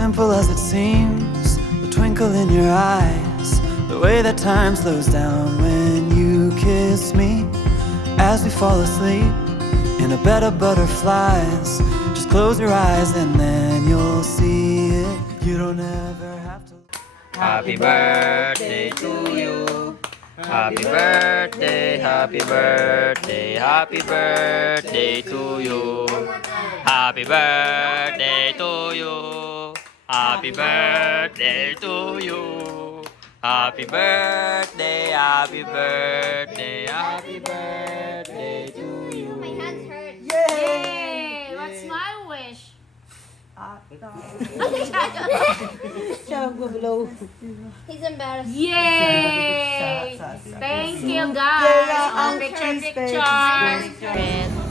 simple as it seems, the twinkle in your eyes, the way that time slows down when you kiss me. As we fall asleep in a bed of butterflies, just close your eyes and then you'll see it. You don't ever have to. Happy birthday to you. Happy birthday, happy birthday, happy birthday to you. Happy birthday to you. Happy birthday to you. Happy birthday, happy birthday, happy birthday to you. My hands hurt. Yay! What's my wish? Siya mag-blow. He's embarrassed. Yay! Thank you guys. ang Picture, cheese picture.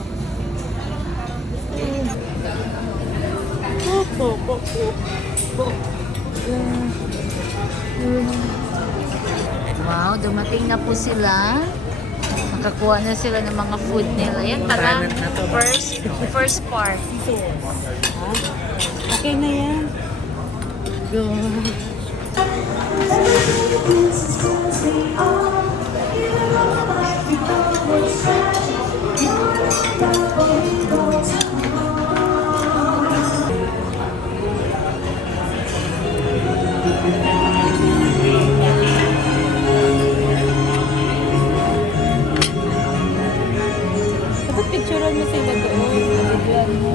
Wow, dumating na po sila. Nakakuha na sila ng mga food nila. Yan pala, first part. Okay na yan. Go. Dapat picturean mo sila doon. Bigyan mo.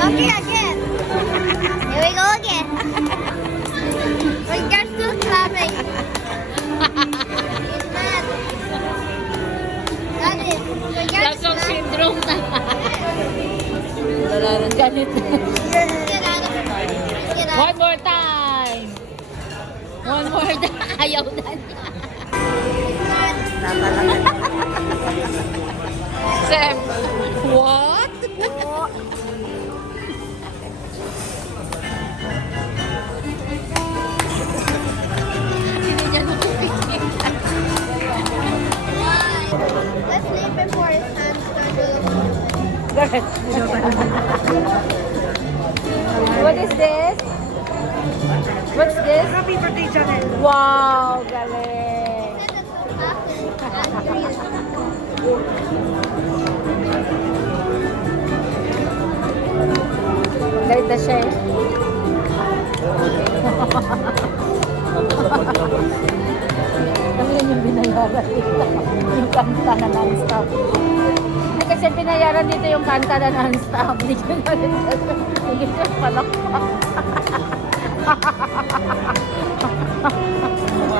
Okay, again. Here we go again. We're still clapping. He's mad. Got it. Lasong syndrome na. Wala nang ganit. Get out of it. Get out. One more time. One more time. Ayaw na niya. Sam, what? Hindi niya nakupitin. Let's leave before his hands start to look. What is this? What's this? Happy birthday, Janet. Wow, galing. Galit na siya eh. Kami rin yung binayaran dito. Yung kanta na non-stop. Ay, kasi binayaran dito yung kanta na non-stop. Hindi ko galit na siya. Hindi ko palakpak.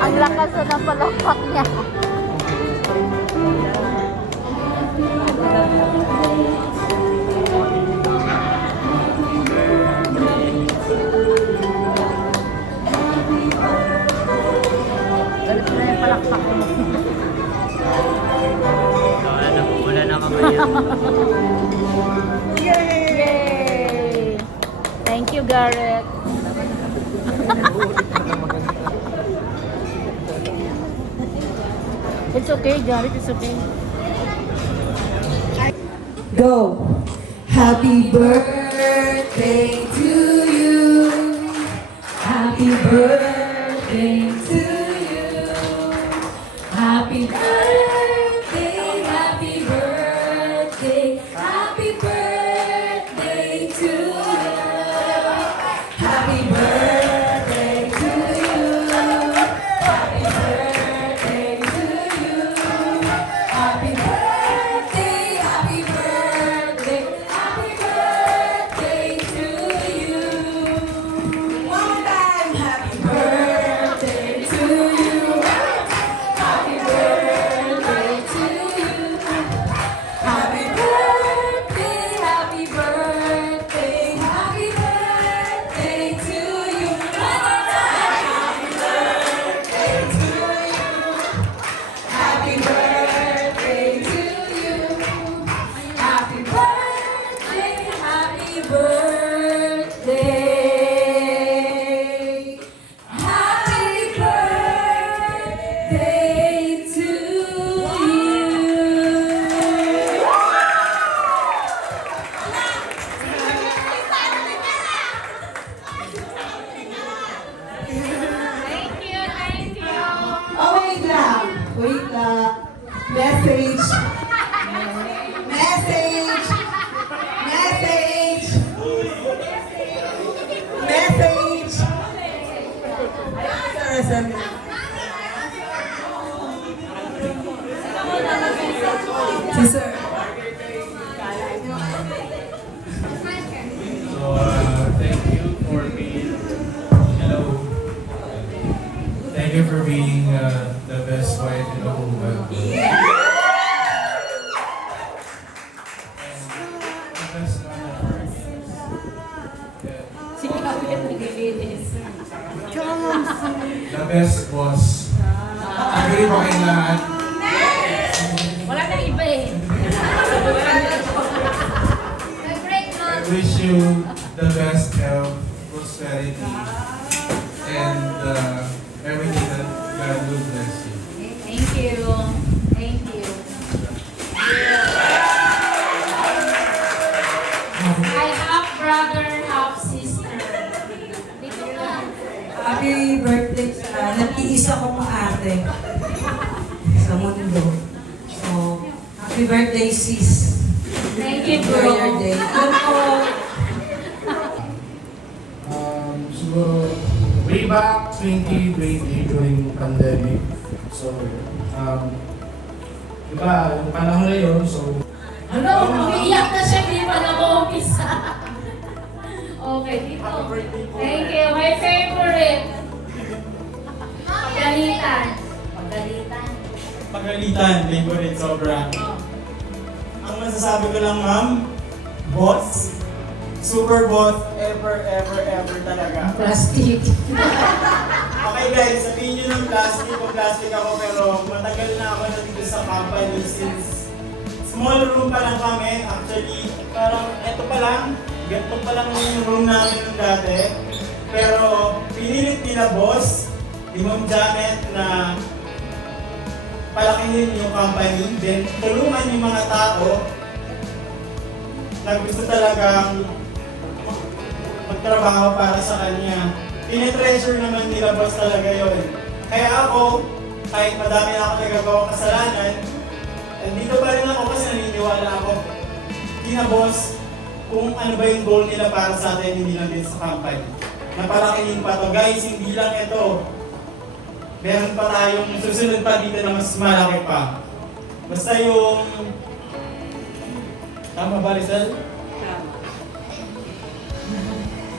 Ang lakas na ng palakpak niya. Galit na yung palakpak mo. Wala na mamaya. Yay! Thank you, Garrett. It's okay, Garrett. It's okay. Go. Happy birthday to you. Happy birthday to you. Happy birthday, happy birthday, happy birthday to you. Happy birthday to you. Happy birthday to you. Happy birthday, happy birthday, happy birthday to you. One time, happy birthday to Wait lang. Message. Message. Message. Message. Sorry, sorry. Si sir. So, thank you for being, hello. Thank you for being the best wife in the whole world. And the best man ever. Yeah. Si Kapit naglilinis. The best boss. Agree ba kayo lahat? Wala nang iba eh. I wish you the best health, prosperity, and everything that God will bless you. Thank you. Thank you. I have brother, half sister. Happy birthday sa nag-iisa kong ate sa mundo. So, happy birthday, sis. Thank you, Enjoy your bro. day. Ano po? Siguro, way back 2020 during pandemic. So, diba, yung panahon na yun, so, Ano? Umiiyak na siya, di pa na-umpisa. Okay, dito. Thank you. My favorite. Pagalitan. Pagalitan. Pagalitan, favorite sobra. Oh. Ang masasabi ko lang, ma'am, boss, super boss, ever talaga. Plastic. Okay guys, sabihin nyo ng plastic ako, pero matagal na ako nandito sa company since small room pa lang kami. Actually, parang eto pa lang, ganito pa lang yung room namin nung dati. Pero pinilit nila boss, ni Ma'am Janet na palakihin yung company, then tulungan yung mga tao na gusto talagang magtrabaho para sa kanya. Tinetreasure naman nila boss talaga yun. Kaya ako, kahit madami na ako nagagawang kasalanan, dito pa rin ako kasi naniniwala ako. Kina boss, kung ano ba yung goal nila para sa atin, hindi lang din sa company. Napalakihin pa to. Guys, hindi lang ito. Meron pa tayong susunod pa dito na mas malaki pa. Basta yung... Tama ba, Rizal?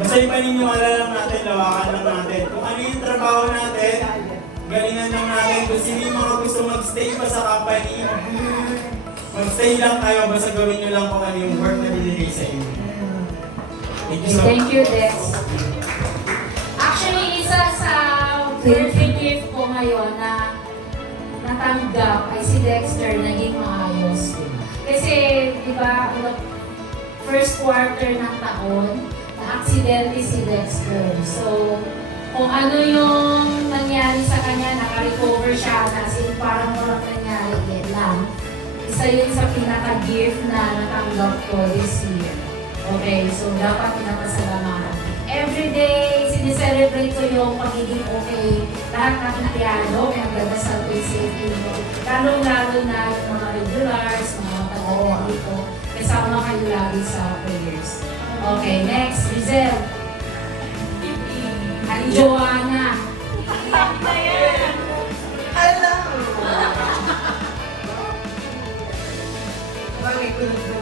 Basta yung paniniwala lang natin, lawakan lang natin. Kung ano yung trabaho natin, galingan lang natin. Kung sino yung mga gusto mag-stay pa sa company, mag-stay lang tayo. Basta gawin nyo lang kung ano yung work na binigay sa inyo. Thank you so much. Thank you, Dex. Actually, isa sa birthday gift ko ngayon na natanggap ay si Dexter naging maayos. Kasi, di ba, first quarter ng taon, na-aksidente si Dexter. So, kung ano yung nangyari sa kanya, naka-recover siya, kasi parang walang nangyari yun lang. Isa yun sa pinaka-gift na natanggap ko this year. Okay, so dapat pinapasalamatan. Every day, sineselebrate ko yung pagiging okay. Lahat ng nangyari, pinagdadasal ko yung safety mo. Lalong-lalo na yung mga regulars, mga matagal dito. Kasama kayo lagi sa prayers. Okay, next, Rizel. At Joanna. Hello!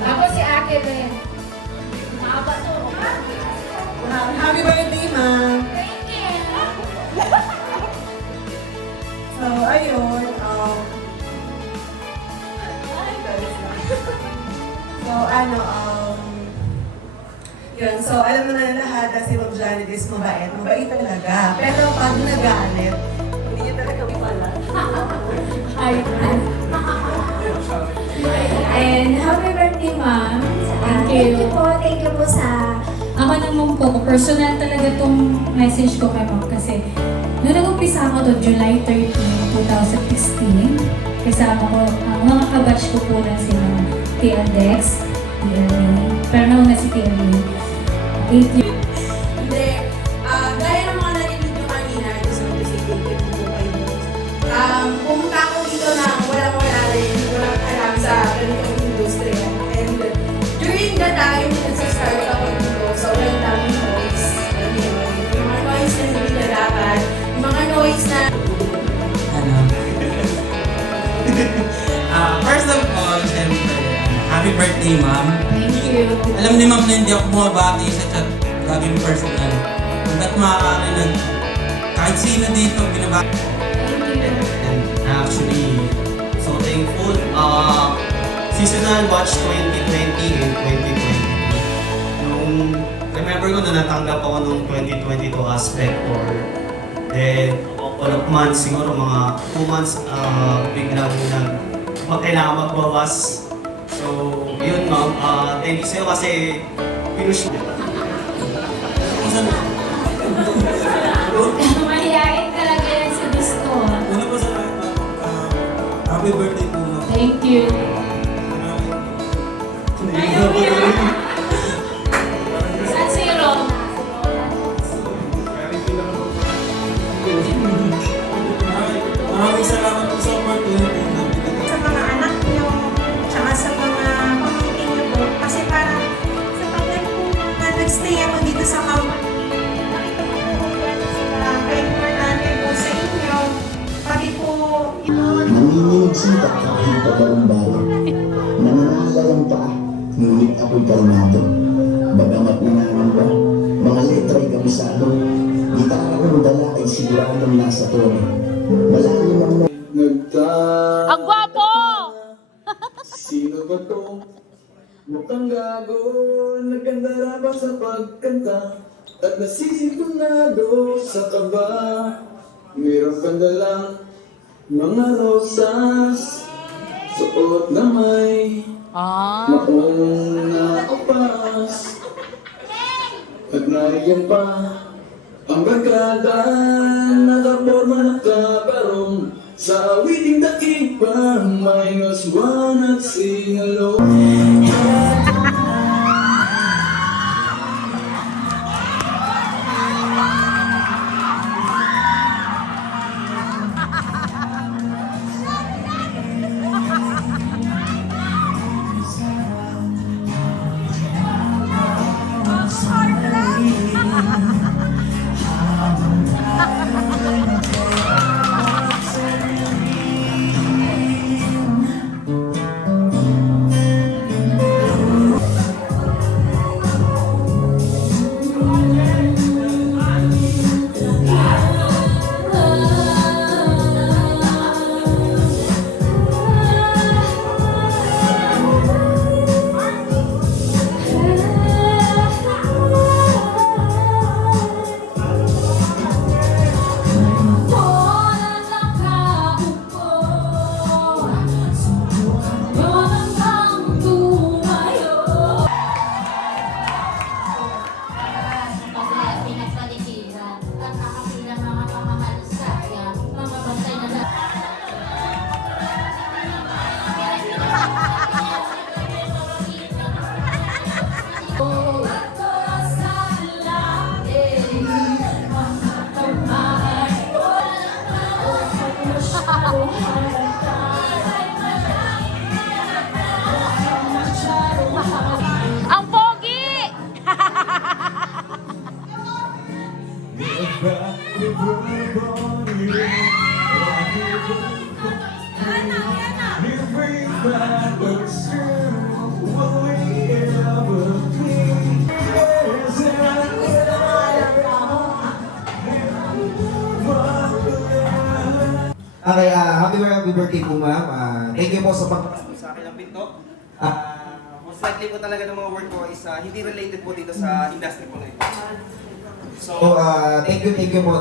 Tapos si Ate rin. Maaba to. Happy birthday, ma'am! Thank you. So, ayun, yun, so alam mo na lahat na si Ma'am Janet is mabait. Mabait talaga. Pero pag nagalit, hindi niya talaga pala. And happy birthday, ma'am. Thank you po sa... Ako naman po, personal talaga tong message ko kay ma'am kasi noong nag-umpisa ako to July 13, 2016, kasama ko, ang mga kabatch ko po lang sila TL Dex, TL Winnie, pero nauna si TL Winnie. 8 years. Hindi. Gaya ng mga narinig nyo kanina, I just want to say thank you po kayo. Pumunta ako dito birthday, ma'am. Thank you. Alam ni ma'am na hindi ako bumabati sa chat. Laging personal. Hanggat maaari na kahit sino dito binabati. And actually, so thankful. Seasonal watch 2020 and 2020. Nung, remember ko na natanggap ako nung 2022 aspect or then couple of months, siguro mga 2 months, biglang kailangan magbawas. So, yun ma'am, thank you sa'yo kasi pinush mo. Mahihain talaga yan sa gusto. Una po sa lahat, happy birthday po, ma'am. Thank you. San Siro? Maraming salamat po sa opportunity na binigay. Sa mga anak nyo, tsaka sa mga pamangkin nyo po. Kasi parang sa pagkat po na nag-stay ako dito sa company, nakita ko po yan sila. Kaya importante po sa inyo. Pati po, Nanginginig sita kahit pagkarumbala. Nangangalang pa, ngunit ako'y kalmado. Bagamat nanangamba, mga letra'y kabisado. Gitara kong dala ay siguradong nasa tono. Malalim ang Ang gwapo! Sino ba to? Mukhang gago, nagkandara ba sa pagkanta? At nasisintunado sa kaba. Mayroon kang dalang mga rosas, suot na may maong nakapas. At nariyan pa ang barkada, nakaporma na kabarong. Sa awiting dakipang -1 at singalong. Ang pogi! Okay, happy birthday po ma'am. Thank you po sa sa akin ng pinto. Most likely po talaga ng mga work ko is hindi related po dito sa industry po na ito. So, thank you po.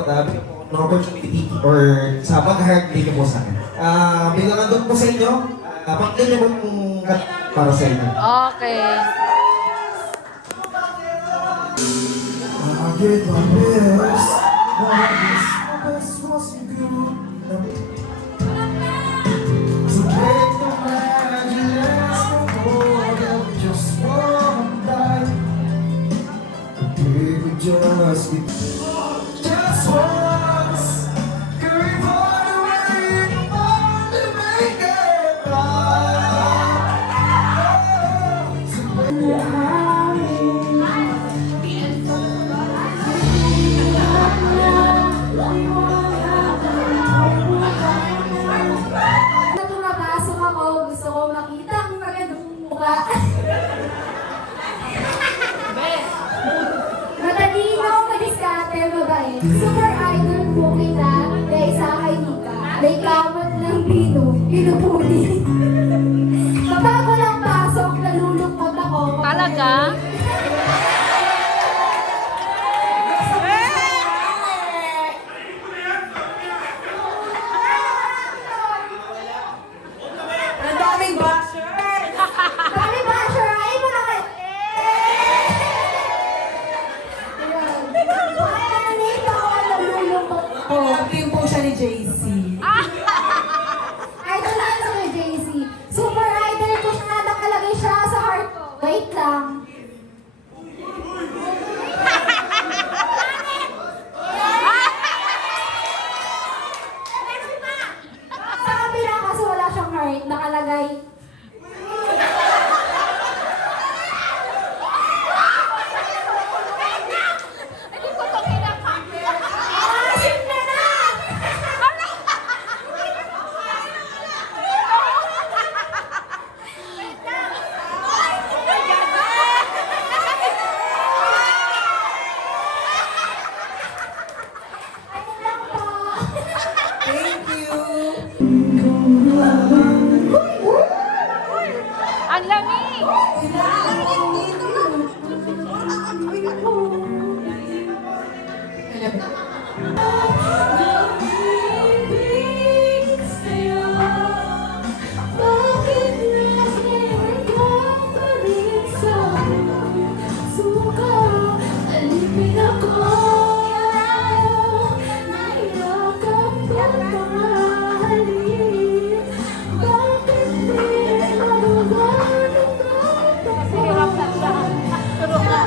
Ng opportunity or sa pag-heart thank you po sa akin. Bilang nandun po sa inyo, pakinggan niyo po yung para sa inyo. Okay. I did my best, but I guess my best wasn't good. So break the magic, let's go more than just one night. Baby, just once. Can we find a way to make it right? So baby, May kamot ng bino, pinupuli. Kapag walang pasok, nalulungkot ako. Talaga? Ang daming bashers! Dami ba, sure? Ay mo na kayo. Kaya nandito ako, nalulungkot ako. Team po siya ni JC. Idol yan sa kay JC. Super idol ko siya, nakalagay siya sa heart ko. Wait lang. Sa kabila kasi wala siyang heart, nakalagay. Hindi ko ito kinakakit. Ah, simple na! Ayun lang po. Thank you! Ang lamig! Bakit ngayon ka pa rin sa suka? Alipin ako, nahiyakap ka pangahalin. Bakit di nagagano ka pa? Hirap na siya. Tulog na.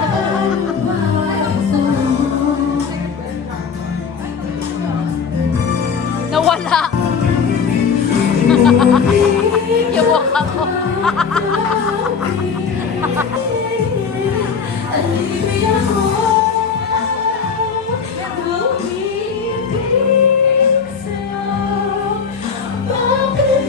Nawala. Yung mukha ko. Alipin ako, umibig sa'yo. Bakit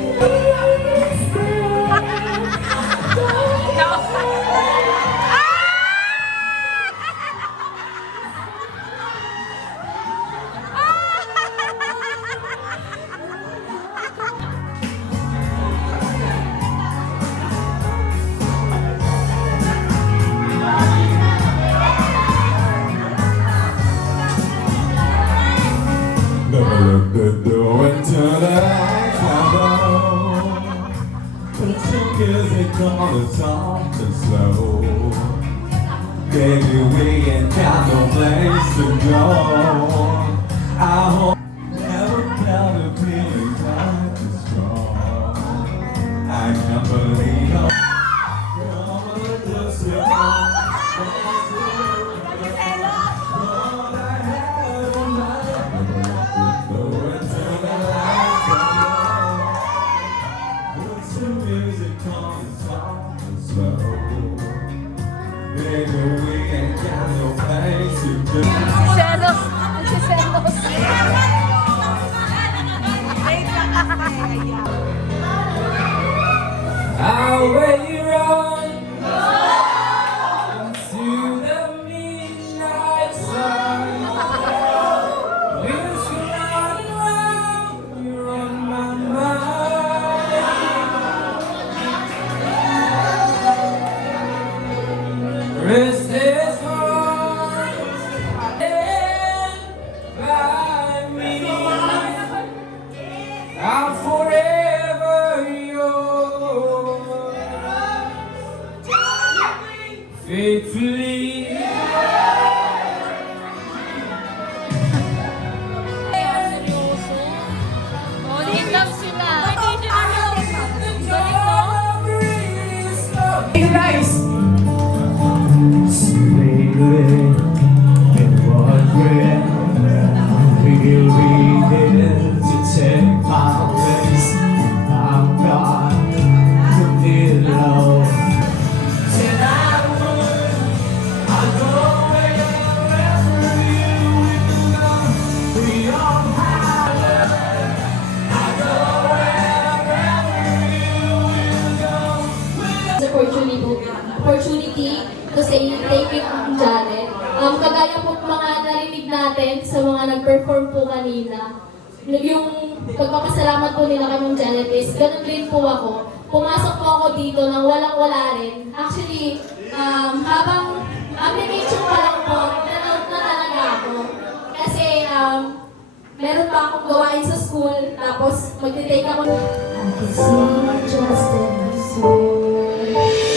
Never looked the door until the lights are low. But it took as they come to soft and slow. Baby, we ain't got no place to go. I hope never felt a feeling quite this strong. I can't believe how it looks so Selos. Nagsiselos. Away you run into the midnight sun. Wheels go round and round, you're on my mind. Restless heart, stand by me. I'm forever yours, faithfully. Seryoso. Oh, lindam sila. Hey guys! In what way will we dare to take our place? I'm God, the middle. Said I would, I'd go wherever you will go. We all have it. I'd go wherever you will go. opportunity to say thank you to Janet. Kagaya po mga narinig natin sa mga nag-perform po kanina. yung pagpapasalamat po nila kay Ma'am Janet is, ganun rin po ako. Pumasok po ako dito nang walang-wala rin. Actually, habang application pa lang po, nanood na talaga ako. Kasi, meron pa akong gawain sa school, tapos magte-take ako. I can see just in my soul.